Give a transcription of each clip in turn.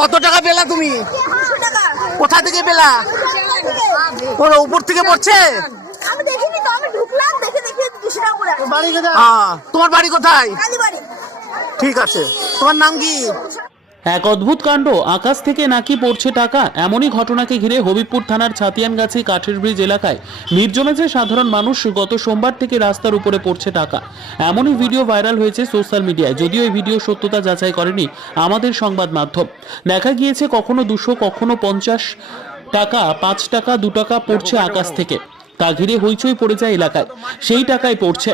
কত টাকা পেলা তুমি? কোথা থেকে পেলা? ওর উপর থেকে পড়ছে? আমি দেখিনি তো আমি ঢুকলাম দেখে দেখে দুশো টাকা করে হ্যাঁ তোমার বাড়ি কোথায়? ঠিক আছে। তোমার নাম কি? এক অদ্ভুত কাণ্ড। আকাশ থেকে নাকি পড়ছে টাকা। এমনই ঘটনাকে ঘিরে হবিবপুর থানার ছাতিয়ানগাছি কাঠের ব্রিজ এলাকায় ভিড় জমেছে সাধারণ মানুষ গত সোমবার থেকে রাস্তার উপরে পড়ছে টাকা। এমনই ভিডিও ভাইরাল হয়েছে সোশ্যাল মিডিয়ায়। যদিও এই ভিডিও সত্যতা যাচাই করেনি আমাদের সংবাদ মাধ্যম। দেখা গিয়েছে কখনো দুশো, কখনো পঞ্চাশ টাকা, পাঁচ টাকা, দু টাকা পড়ছে আকাশ থেকে। তা ঘিরে হইচই পড়ে যায় এলাকায়। সেই টাকায় পড়ছে।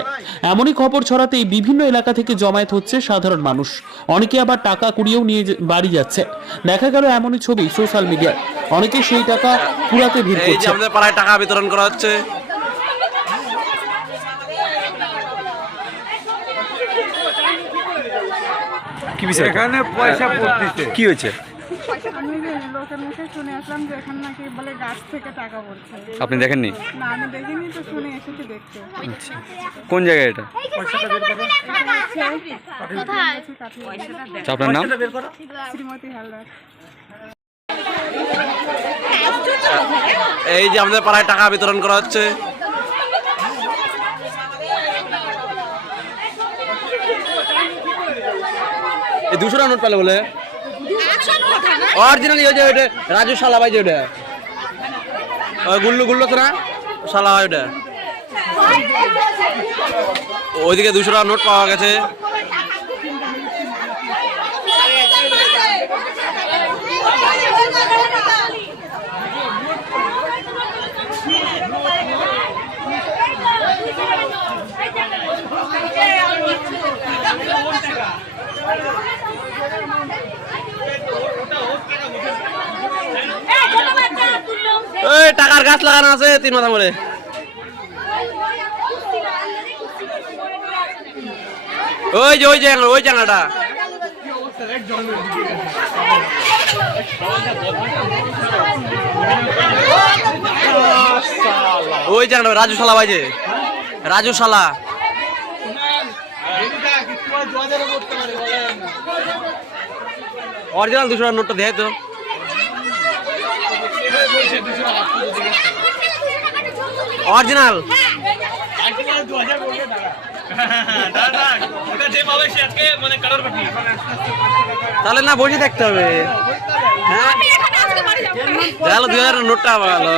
এমনই খবর ছড়াতেই বিভিন্ন এলাকা থেকে জমায়েত হচ্ছে সাধারণ মানুষ। অনেকে আবার টাকা কুড়িয়েও নিয়ে বাড়ি যাচ্ছে। দেখা গেল এমনই ছবি সোশ্যাল মিডিয়ায়। অনেকে সেই টাকা কুড়াতে ভিড় করছে। আমাদের পাড়ায় টাকা বিতরণ করা হচ্ছে। কি বিষয়? এখানে পয়সা পড়তেছে। কি হয়েছে? আমি লোকের মুখে শুনে আসলাম যে এখানে নাকি বলে গাছ থেকে টাকা পড়ছে। আপনি দেখেননি? না আমি দেখিনি তো শুনে এসেছি দেখতে। কোন জায়গায় এটা? আচ্ছা, আপনার নাম? শ্রীমতী হালদার। এই যে আমাদের পাড়ায় টাকা বিতরণ করা হচ্ছে। এই দুশো টাকা নোট পেলে বলে। অরিজিনাল ওই যে ওইটা রাজু শালা ভাই যে ওটা ওই গুল্লু গুল্লু তো না শালা ভাই ওটা ওইদিকে দুশো টাকা নোট পাওয়া গেছে এই টাকার গাছ লাগানো আছে, তিন মাথা বলে ওই যে, ওই জায়গা ওই জায়গাটা ওই জায়গাটা রাজু শালা যে। রাজু শালা। অরিজিনাল দুশো নোটটা দেয় তো। অরিজিনাল তাহলে না, বসে থাকতে হবে। হ্যাঁ। তাহলে দুই হাজার নোটটা ভালো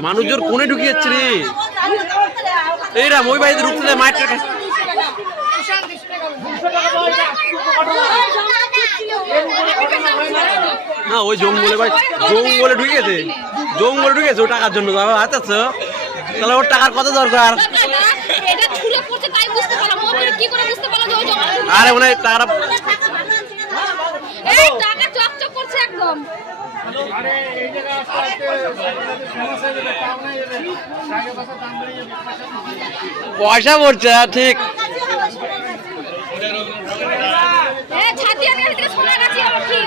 মানুষজন কোনে ঢুকিয়েছে রে। এইরা মই বাড়িতে ঢুকতে মায়ের না ওই জঙ্গলে ভাই জঙ্গলে ঢুকেছে। জঙ্গলে ঢুকেছে ও টাকার জন্য যাবে হাতাচ্ছ তাহলে ওর টাকার কত দরকার? আরে মনে হয় টাকাটা একদম। পয়সা পড়ছে ঠিক এ ছাতি আমি এদিকে শোনা গেছি আমার ঠিক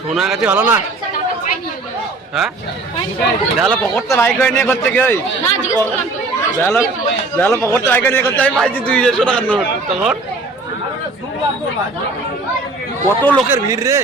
সোনা গাছে ভালো না। হ্যাঁ? দেখাল পকড়তে বাইক হয়ে নিয়ে কি দেখাল দেখাল পকড়তে বাইক নিয়ে আমি পাইছি দুই দেড়শো টাকার নোট। তখন? কত লোকের ভিড় রে?